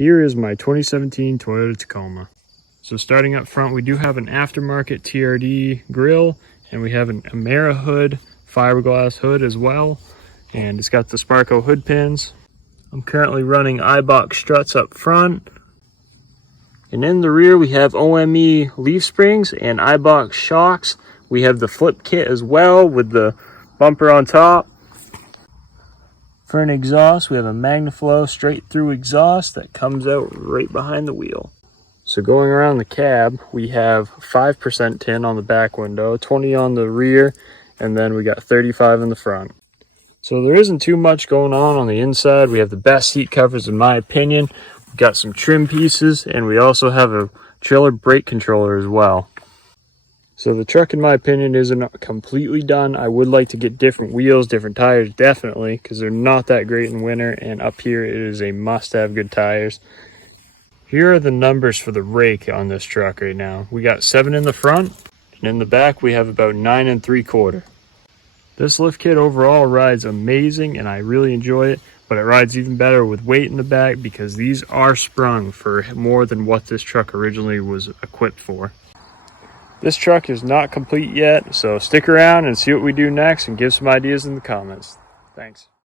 Here is my 2017 Toyota Tacoma. So starting up front, we do have an aftermarket TRD grille, and we have an Amera hood, fiberglass hood as well, and it's got the Sparco hood pins. I'm currently running eiback struts up front, and in the rear we have OME leaf springs and eiback shocks. We have the flip kit as well with the bumper on top. For an exhaust, we have a MagnaFlow straight through exhaust that comes out right behind the wheel. So going around the cab, we have 5% tin on the back window, 20 on the rear, and then we got 35 in the front. So there isn't too much going on the inside. We have the best seat covers in my opinion. We've got some trim pieces, and we also have a trailer brake controller as well. So the truck, in my opinion, isn't completely done. I would like to get different wheels, different tires, definitely, because they're not that great in winter, and up here it is a must-have good tires. Here are the numbers for the rake on this truck right now. We got 7 in the front, and in the back we have about 9 3/4. This lift kit overall rides amazing, and I really enjoy it, but it rides even better with weight in the back because these are sprung for more than what this truck originally was equipped for. This truck is not complete yet, so stick around and see what we do next and give some ideas in the comments. Thanks.